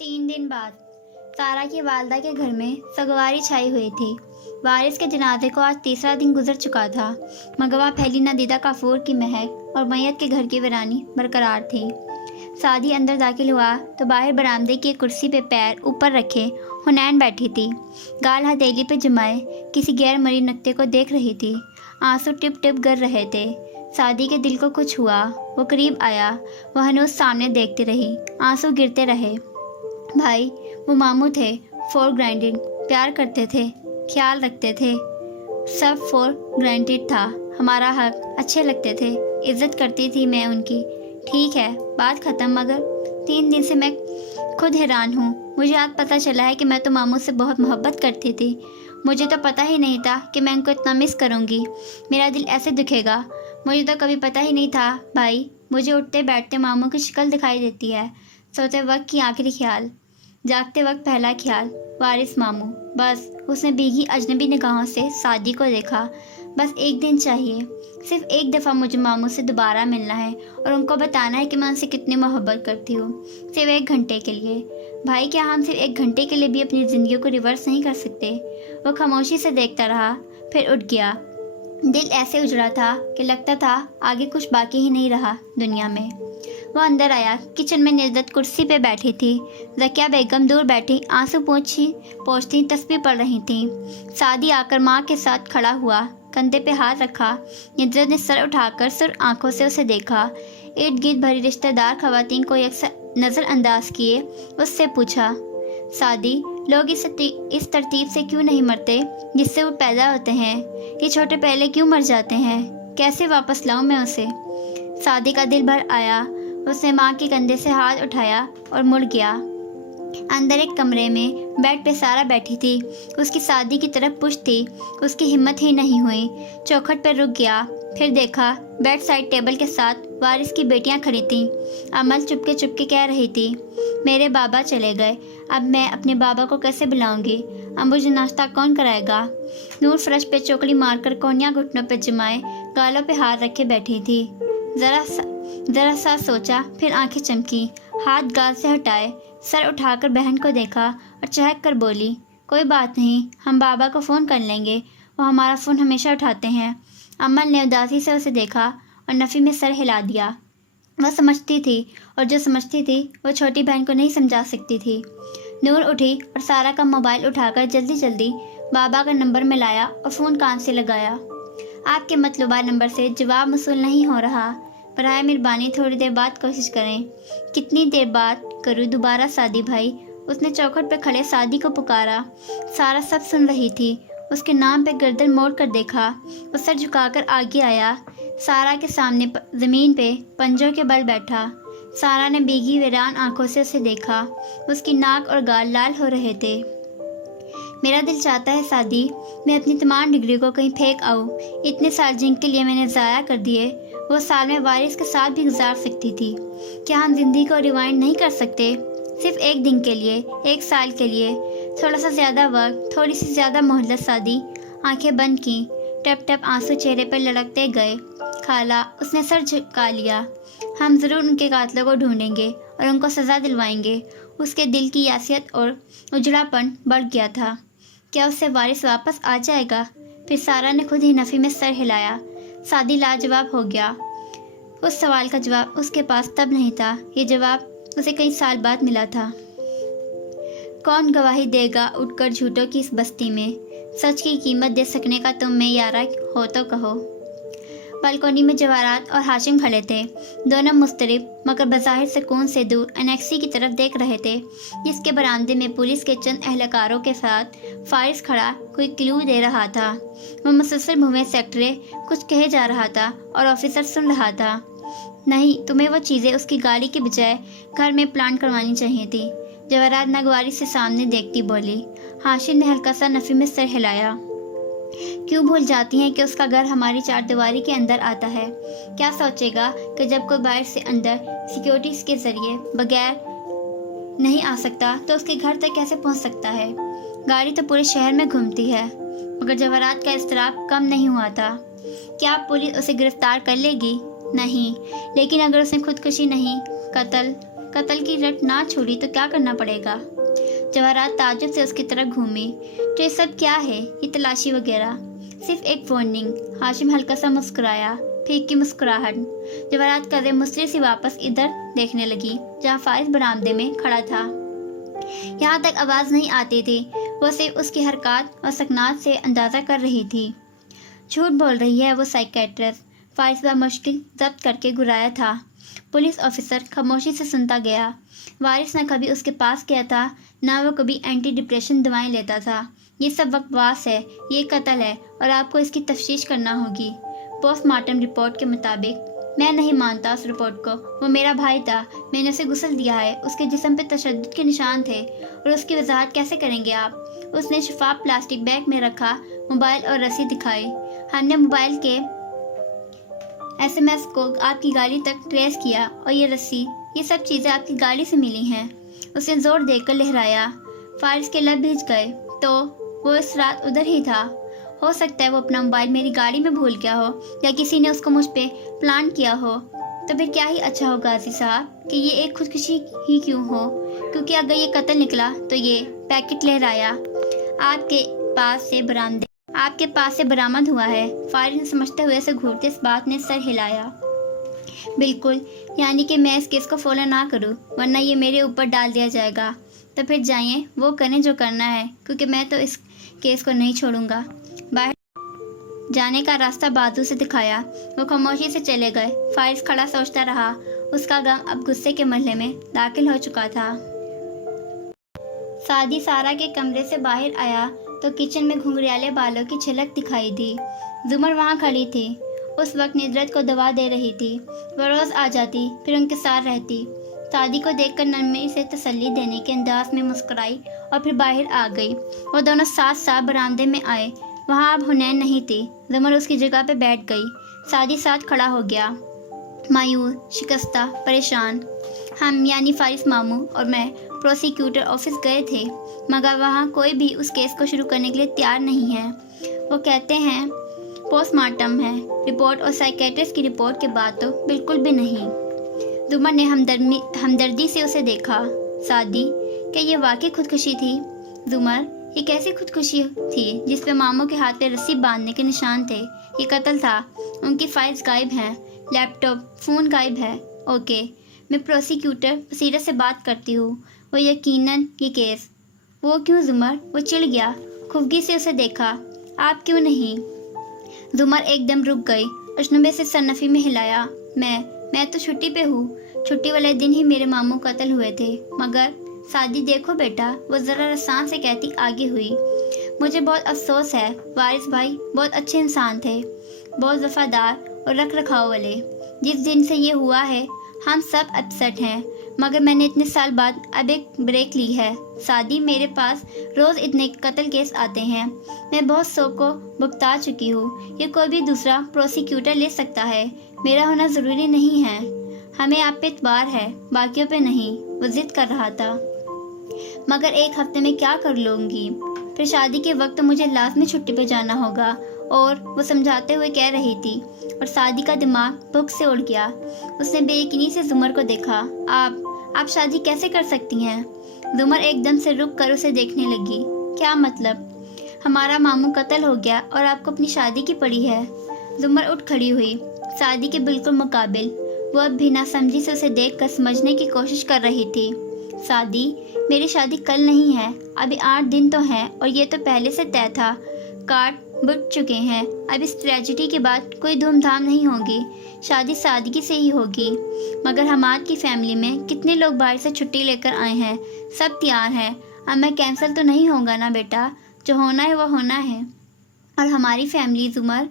3 दिन बाद सारा की वालदा के घर में सगवारी छाई हुई थी। वारिस के जनाजे को आज तीसरा दिन गुजर चुका था, मगर वहाँ फैली नदीदा काफूर की महक और मैयत के घर की वीरानी बरकरार थी। सादी अंदर दाखिल हुआ तो बाहर बरामदे की एक कुर्सी पे पैर ऊपर रखे हुनैन बैठी थी। गाल हथेली पे जमाए किसी गैर मरी नक्ते को देख रही थी। आंसू टिप टिप गिर रहे थे। सादी के दिल को कुछ हुआ। वो करीब आया। वह हनूज सामने देखती रही। आंसू गिरते रहे। भाई, वो मामू थे, फॉर ग्रांटेड, प्यार करते थे, ख्याल रखते थे, सब फॉर ग्रांटेड था। हमारा हक, अच्छे लगते थे, इज्जत करती थी मैं उनकी। ठीक है, बात ख़त्म। मगर 3 दिन से मैं खुद हैरान हूँ। मुझे आज पता चला है कि मैं तो मामू से बहुत मोहब्बत करती थी। मुझे तो पता ही नहीं था कि मैं उनको इतना मिस करूँगी। मेरा दिल ऐसे दुखेगा। मुझे तो कभी पता ही नहीं था। भाई, मुझे उठते बैठते मामू की शक्ल दिखाई देती है। सोते वक्त की आखिरी ख्याल, जागते वक्त पहला ख्याल, वारिस मामू। बस उसने भीगी अजनबी निगाहों से सादी को देखा। बस एक दिन चाहिए, सिर्फ एक दफ़ा मुझे मामू से दोबारा मिलना है और उनको बताना है कि मैं उनसे कितनी मोहब्बत करती हूँ। सिर्फ 1 घंटे के लिए। भाई, क्या हम सिर्फ 1 घंटे के लिए भी अपनी ज़िंदगी को रिवर्स नहीं कर सकते? वो खामोशी से देखता रहा, फिर उठ गया। दिल ऐसे उजड़ा था कि लगता था आगे कुछ बाकी ही नहीं रहा दुनिया में। वो अंदर आया। किचन में निर्दत कुर्सी पे बैठी थी। ज़किया बेगम दूर बैठी आंसू पोंछती तस्बीह पढ़ रही थी। सादी आकर माँ के साथ खड़ा हुआ, कंधे पे हाथ रखा। निर्दत ने सर उठाकर सुर आंखों से उसे देखा। इर्द गिर्द भरी रिश्तेदार खवातीन को यकसा नज़रअंदाज किए उससे पूछा, सादी, लोग इस तरतीब से क्यों नहीं मरते जिससे वो पैदा होते हैं? ये छोटे पहले क्यों मर जाते हैं? कैसे वापस लाऊं मैं उसे? सादी का दिल भर आया। उसने माँ के कंधे से हाथ उठाया और मुड़ गया। अंदर एक कमरे में बेड पे सारा बैठी थी। उसकी सादी की तरफ पुश थी। उसकी हिम्मत ही नहीं हुई। चौखट पर रुक गया। फिर देखा, बेड साइड टेबल के साथ वारिस की बेटियां खड़ी थीं। अमल चुपके चुपके कह रही थी, मेरे बाबा चले गए, अब मैं अपने बाबा को कैसे बुलाऊंगी? अब मुझे नाश्ता कौन कराएगा? नूर फर्श पे चौकड़ी मारकर कोनिया घुटनों पे जमाए गालों पे हाथ रखे बैठी थी। जरा सा सोचा, फिर आंखें चमकी, हाथ गाल से हटाए, सर उठाकर बहन को देखा और चहक कर बोली, कोई बात नहीं, हम बाबा को फ़ोन कर लेंगे, वो हमारा फ़ोन हमेशा उठाते हैं। अमल ने उदासी से उसे देखा और नफ़ी में सर हिला दिया। वह समझती थी, और जो समझती थी वो छोटी बहन को नहीं समझा सकती थी। नूर उठी और सारा का मोबाइल उठाकर जल्दी जल्दी बाबा का नंबर मिलाया और फ़ोन कान से लगाया। आपके मतलूबा नंबर से जवाब मौसूल नहीं हो रहा, बराए मेहरबानी थोड़ी देर बाद कोशिश करें। कितनी देर बाद करूँ दोबारा सादी भाई? उसने चौखट पर खड़े सादी को पुकारा। सारा सब सुन रही थी। उसके नाम पे गर्दन मोड़ कर देखा। वो सर झुकाकर आगे आया। सारा के सामने ज़मीन पे पंजों के बल बैठा। सारा ने भीगी वीरान आंखों से उसे देखा। उसकी नाक और गाल लाल हो रहे थे। मेरा दिल चाहता है सादी, मैं अपनी तमाम डिग्री को कहीं फेंक आऊँ। इतने साल जिनके लिए मैंने ज़ाया कर दिए, वो साल में वारिस के साथ भी गुजार सकती थी। क्या हम जिंदगी को रिवाइंड नहीं कर सकते? सिर्फ 1 दिन के लिए, 1 साल के लिए, थोड़ा सा ज़्यादा वक्त, थोड़ी सी ज़्यादा मोहलत। सादी आंखें बंद की। टप टप आंसू चेहरे पर लड़कते गए। खाला, उसने सर झुका लिया। हम ज़रूर उनके कातलों को ढूंढेंगे और उनको सज़ा दिलवाएंगे। उसके दिल की यासियत और उजड़ापन बढ़ गया था। क्या उससे वारिस वापस आ जाएगा? फिर सारा ने खुद ही नफ़ी में सर हिलाया। सादी लाजवाब हो गया। उस सवाल का जवाब उसके पास तब नहीं था, ये जवाब उसे कई साल बाद मिला था। कौन गवाही देगा उठकर झूठों की इस बस्ती में? सच की कीमत दे सकने का तुम में यारा हो तो कहो। बालकोनी में जवाहरात और हाशिम खड़े थे। दोनों मुस्तरिब मगर बज़ाहिर सुकून से दूर एनेक्सी की तरफ देख रहे थे, जिसके बरामदे में पुलिस के चंद एहलकारों के साथ फारिस खड़ा कोई क्लू दे रहा था। वो मुसलसल मुँह में सेक्टरे कुछ कहे जा रहा था और ऑफिसर सुन रहा था। नहीं, तुम्हें वो चीज़ें उसकी गाड़ी के बजाय घर में प्लान करवानी चाहिए थी, जवाहरात नागवारी से सामने देखती बोली। हाशिम ने हल्का सा नफ़ी में सर हिलाया। क्यों भूल जाती हैं कि उसका घर हमारी 4 दीवारी के अंदर आता है? क्या सोचेगा कि जब कोई बाहर से अंदर सिक्योरिटीज़ के ज़रिए बगैर नहीं आ सकता तो उसके घर तक कैसे पहुंच सकता है? गाड़ी तो पूरे शहर में घूमती है। मगर जवाहरात का इज़्तिराब कम नहीं हुआ था। क्या पुलिस उसे गिरफ्तार कर लेगी? नहीं, लेकिन अगर उसने खुदकुशी नहीं, कत्ल कत्ल की रट ना छोड़ी तो क्या करना पड़ेगा। जवाहरात ताज्जुब से उसकी तरफ घूमी। तो ये सब क्या है, ये तलाशी वगैरह? सिर्फ एक वार्निंग। हाशिम हल्का सा मुस्कुराया, फीक की मुस्कुराहट। जवाहरात कदम मुस्री से वापस इधर देखने लगी जहाँ फारिस बरामदे में खड़ा था। यहाँ तक आवाज़ नहीं आती थी, वो सिर्फ उसकी हरकत और सकनात से अंदाज़ा कर रही थी। झूठ बोल रही है वो साइकेट्रिस्ट, फारिस मुश्किल जब्त करके घुराया था। पुलिस ऑफिसर खामोशी से सुनता गया। वारिस न कभी उसके पास गया था, ना वो कभी एंटी डिप्रेशन दवाएं लेता था। ये सब बकवास है, ये कत्ल है और आपको इसकी तफ्तीश करना होगी। पोस्टमार्टम रिपोर्ट के मुताबिक। मैं नहीं मानता उस रिपोर्ट को, वो मेरा भाई था, मैंने उसे गुस्ल दिया है, उसके जिस्म पे तशद्दुद के निशान थे। और उसकी वजाहत कैसे करेंगे आप? उसने शफाफ प्लास्टिक बैग में रखा मोबाइल और रसीद दिखाई। हमने मोबाइल के SMS को आपकी गाड़ी तक ट्रेस किया और ये रस्सी, ये सब चीज़ें आपकी गाड़ी से मिली हैं। उसने जोर देकर लहराया। फारिस के लब भिज गए। तो वो इस रात उधर ही था। हो सकता है वो अपना मोबाइल मेरी गाड़ी में भूल गया हो या किसी ने उसको मुझ पे प्लान किया हो। तो फिर क्या ही अच्छा हो गाजी साहब कि ये एक खुदकुशी ही क्यों हो, क्योंकि अगर ये कत्ल निकला तो ये पैकेट लहराया आपके पास से बरामद हुआ है। फारिस ने समझते हुए से घूरते इस बात ने सर हिलाया। बिल्कुल, यानी कि मैं इस केस को फॉलो ना करूं, वरना ये मेरे ऊपर डाल दिया जाएगा। तो फिर जाइए, वो करें जो करना है, क्योंकि मैं तो इस केस को नहीं छोड़ूंगा। बाहर जाने का रास्ता बाजू से दिखाया। वो खामोशी से चले गए। फारिस खड़ा सोचता रहा। उसका गम अब गुस्से के मरहले में दाखिल हो चुका था। सादी सारा के कमरे से बाहर आया तो किचन में घुंघराले बालों की झलक दिखाई दी। जुमर वहाँ खड़ी थी। उस वक्त निद्रत को दवा दे रही थी। वो रोज़ आ जाती, फिर उनके साथ रहती। सादी को देखकर नरमी से तसल्ली देने के अंदाज में मुस्कुराई और फिर बाहर आ गई। वो दोनों साथ साथ बरामदे में आए। वहाँ अब हुनैन नहीं थी। जुमर उसकी जगह पे बैठ गई। सादी साथ खड़ा हो गया, मायूस, शिकस्ता, परेशान। हम यानी फारिस मामू और मैं प्रोसिक्यूटर ऑफिस गए थे, मगर वहाँ कोई भी उस केस को शुरू करने के लिए तैयार नहीं है। वो कहते हैं पोस्टमार्टम है, रिपोर्ट और साइकेट्रिस्ट की रिपोर्ट के बाद तो बिल्कुल भी नहीं। जुमर ने हमदर्दी से उसे देखा। सादी, क्या ये वाकई खुदकुशी थी? जुमर, ये कैसी खुदकुशी थी जिसपे मामू के हाथ पे रस्सी बांधने के निशान थे? ये कत्ल था। उनकी फाइल्स गायब हैं, लैपटॉप, फ़ोन गायब है। ओके, मैं प्रोसिक्यूटर बसीरत से बात करती हूँ। वो यकीनन ये केस। वो क्यों जुमर? वो चिढ़ गया। खुफगी से उसे देखा। आप क्यों नहीं? जुमर एकदम रुक गई। अजनबी से सरनफी में हिलाया। मैं तो छुट्टी पे हूँ। छुट्टी वाले दिन ही मेरे मामू कत्ल हुए थे। मगर सादी देखो बेटा, वो ज़रा रसान से कहती आगे हुई। मुझे बहुत अफसोस है, वारिस भाई बहुत अच्छे इंसान थे, बहुत वफादार और रख रखाव वाले। जिस दिन से ये हुआ है हम सब अपसेट हैं, मगर मैंने इतने साल बाद अब एक ब्रेक ली है। सादी, मेरे पास रोज़ इतने कत्ल केस आते हैं, मैं बहुत शौक को भुगता चुकी हूँ। ये कोई भी दूसरा प्रोसिक्यूटर ले सकता है, मेरा होना ज़रूरी नहीं है। हमें आप पे इतबार है, बाकियों पे नहीं। वो जिद कर रहा था। मगर एक हफ्ते में क्या कर लूँगी? फिर शादी के वक्त मुझे लाजमी छुट्टी पे जाना होगा। और वो समझाते हुए कह रही थी और सादी का दिमाग भूख से उड़ गया। उसने बेयकीनी से जुमर को देखा। आप शादी कैसे कर सकती हैं? जुमर एकदम से रुक कर उसे देखने लगी। क्या मतलब? हमारा मामू कत्ल हो गया और आपको अपनी शादी की पड़ी है। जुमर उठ खड़ी हुई, सादी के बिल्कुल मुकाबिल। वो अब बिना समझी से उसे देखकर समझने की कोशिश कर रही थी। सादी, मेरी शादी कल नहीं है, अभी 8 दिन तो हैं और ये तो पहले से तय था। कार्ड बुक चुके हैं। अब इस ट्रेजिडी के बाद कोई धूमधाम नहीं होगी, शादी सादगी से ही होगी। मगर हमाद की फैमिली में कितने लोग बाहर से छुट्टी लेकर आए हैं, सब तैयार हैं। अब मैं कैंसिल तो नहीं होगा ना बेटा? जो होना है वो होना है। और हमारी फैमिली जुमर,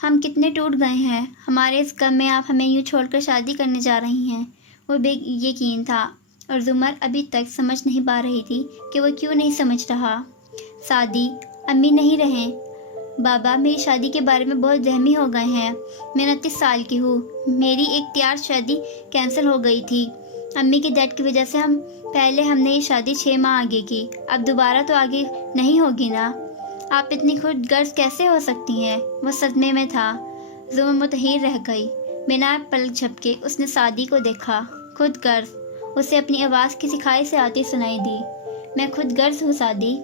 हम कितने टूट गए हैं। हमारे इस गम में आप हमें यूँ छोड़कर शादी करने जा रही हैं। वो बेयकीन था और जुमर अभी तक समझ नहीं पा रही थी कि वो क्यों नहीं समझ रहा। सादी, अम्मी नहीं रहें। बाबा मेरी शादी के बारे में बहुत वहमी हो गए हैं। मैं 29 साल की हूँ। मेरी एक तैयार शादी कैंसिल हो गई थी अम्मी की डेथ की वजह से। हमने ये शादी 6 माह आगे की, अब दोबारा तो आगे नहीं होगी ना। आप इतनी खुद गर्ज कैसे हो सकती हैं? वो सदमे में था। जुमर मुतहिर रह गई। बिना पलक झपके उसने सादी को देखा। खुद गर्ज? اسے اپنی آواز کسی کھائی سے آتی سنائی دی۔ میں خود غرض ہوں سعدی،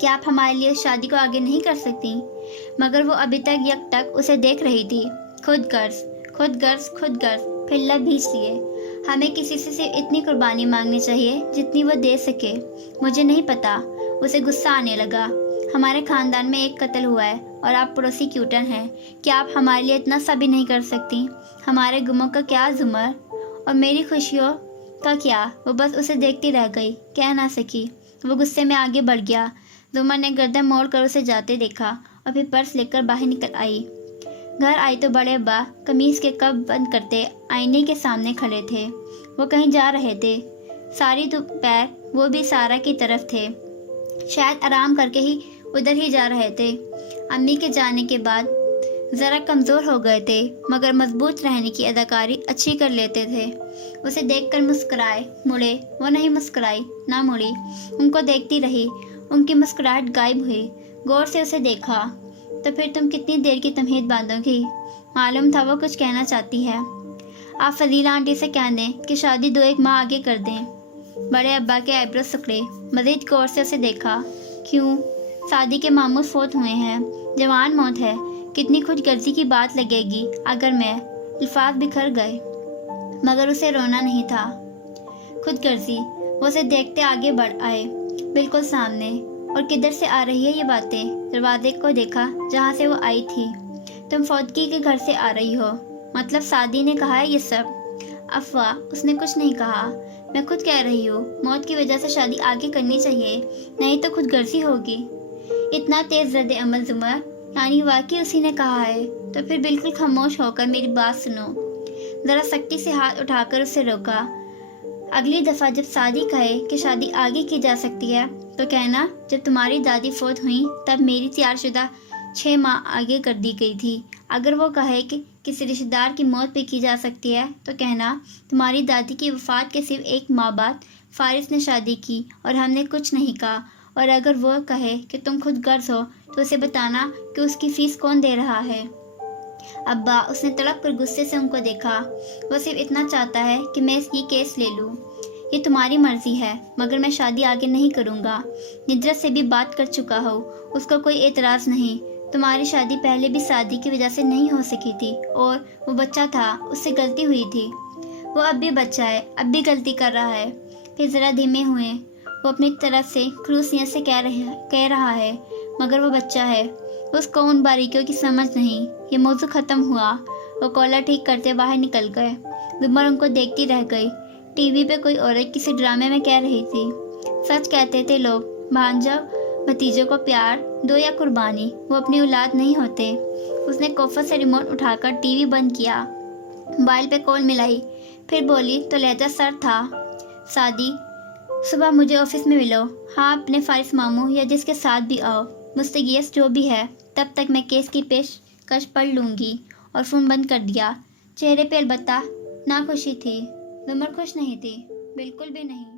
کیا آپ ہمارے لیے اس شادی کو آگے نہیں کر سکتی؟ مگر وہ ابھی تک یک تک اسے دیکھ رہی تھی۔ خود غرض، خود غرض، خود غرض، پھر لب بھیج لیے۔ ہمیں کسی سے صرف اتنی قربانی مانگنی چاہیے جتنی وہ دے سکے۔ مجھے نہیں پتا۔ اسے غصہ آنے لگا۔ ہمارے خاندان میں ایک قتل ہوا ہے اور آپ پروسیکیوٹر ہیں۔ کیا آپ ہمارے لیے اتنا سا بھی نہیں کر سکتی؟ ہمارے غموں کا کیا زمر اور میری خوشیوں کا کیا؟ وہ بس اسے دیکھتی رہ گئی، کہہ نہ سکی۔ وہ غصے میں آگے بڑھ گیا۔ زمر نے گردن موڑ کر اسے جاتے دیکھا اور پھر پرس لے کر باہر نکل آئی۔ گھر آئی تو بڑے ابا قمیص کے کپ بند کرتے آئینے کے سامنے کھڑے تھے۔ وہ کہیں جا رہے تھے۔ ساری دوپہر وہ بھی سارا کی طرف تھے، شاید آرام کر کے ہی ادھر ہی جا رہے تھے۔ امی کے جانے کے بعد ذرا کمزور ہو گئے تھے، مگر مضبوط رہنے کی اداکاری اچھی کر لیتے تھے۔ اسے دیکھ کر مسکرائے، مڑے۔ وہ نہیں مسکرائی، نہ مڑی، ان کو دیکھتی رہی۔ ان کی مسکراہٹ غائب ہوئی۔ غور سے اسے دیکھا۔ تو پھر تم کتنی دیر کی تمہید باندھو گی؟ معلوم تھا وہ کچھ کہنا چاہتی ہے۔ آپ فضیلہ آنٹی سے کہہ دیں کہ شادی 2-1 ماہ آگے کر دیں۔ بڑے ابا کے آئی برو سکڑے۔ مزید غور سے اسے دیکھا۔ کیوں؟ شادی کے ماموں فوت ہوئے ہیں، جوان موت ہے۔ کتنی خود غرضی کی بات لگے گی اگر میں… الفاظ بکھر گئے، مگر اسے رونا نہیں تھا۔ خود غرضی۔ وہ اسے دیکھتے آگے بڑھ آئے، بالکل سامنے۔ اور کدھر سے آ رہی ہے یہ باتیں؟ دروازے کو دیکھا جہاں سے وہ آئی تھی۔ تم فوتگی کے گھر سے آ رہی ہو؟ مطلب سعدی نے کہا ہے یہ سب؟ افواہ، اس نے کچھ نہیں کہا۔ میں خود کہہ رہی ہوں، موت کی وجہ سے شادی آگے کرنی چاہیے، نہیں تو خود غرضی ہوگی۔ اتنا تیز رد عمل زمر، یعنی واقعی اسی نے کہا ہے؟ تو پھر بالکل خاموش ہو کر میری بات سنو۔ ذرا سختی سے ہاتھ اٹھا کر اسے روکا۔ اگلی دفعہ جب سعدی کہے کہ شادی آگے کی جا سکتی ہے تو کہنا جب تمہاری دادی فوت ہوئیں تب میری تیار شدہ 6 ماہ آگے کر دی گئی تھی۔ اگر وہ کہے کہ کسی رشتہ دار کی موت پہ کی جا سکتی ہے تو کہنا تمہاری دادی کی وفات کے صرف 1 ماہ بعد فارس نے شادی کی اور ہم نے کچھ نہیں کہا۔ اور اگر وہ کہے کہ تم خود غرض ہو تو اسے بتانا کہ اس کی فیس کون دے رہا ہے۔ ابا، اس نے تڑپ کر غصے سے ان کو دیکھا۔ وہ صرف اتنا چاہتا ہے کہ میں اس کی کیس لے لوں۔ یہ تمہاری مرضی ہے، مگر میں شادی آگے نہیں کروں گا۔ ندرت سے بھی بات کر چکا ہو، اس کو کوئی اعتراض نہیں۔ تمہاری شادی پہلے بھی شادی کی وجہ سے نہیں ہو سکی تھی، اور وہ بچہ تھا، اس سے غلطی ہوئی تھی۔ وہ اب بھی بچہ ہے، اب بھی غلطی کر رہا ہے۔ پھر ذرا دھیمے ہوئے۔ وہ اپنی طرف سے خلوصیت سے کہہ رہا ہے، مگر وہ بچہ ہے، اس کو ان باریکیوں کی سمجھ نہیں۔ یہ موضوع ختم ہوا۔ وہ کالر ٹھیک کرتے باہر نکل گئے۔ زمر ان کو دیکھتی رہ گئی۔ ٹی وی پہ کوئی عورت کسی ڈرامے میں کہہ رہی تھی، سچ کہتے تھے لوگ، بھانجا بھتیجوں کو پیار دو یا قربانی، وہ اپنی اولاد نہیں ہوتے۔ اس نے کوفت سے ریموٹ اٹھا کر ٹی وی بند کیا، موبائل پہ کال ملائی، پھر بولی تو لہجہ سر تھا، سعدی صبح مجھے آفس میں ملو۔ ہاں، اپنے فارس ماموں یا جس کے ساتھ بھی آؤ، مستغیث جو بھی ہے، تب تک میں کیس کی پیشکش پڑھ لوں گی۔ اور فون بند کر دیا۔ چہرے پہ البتہ ناخوشی تھی۔ زمر خوش نہیں تھی، بالکل بھی نہیں۔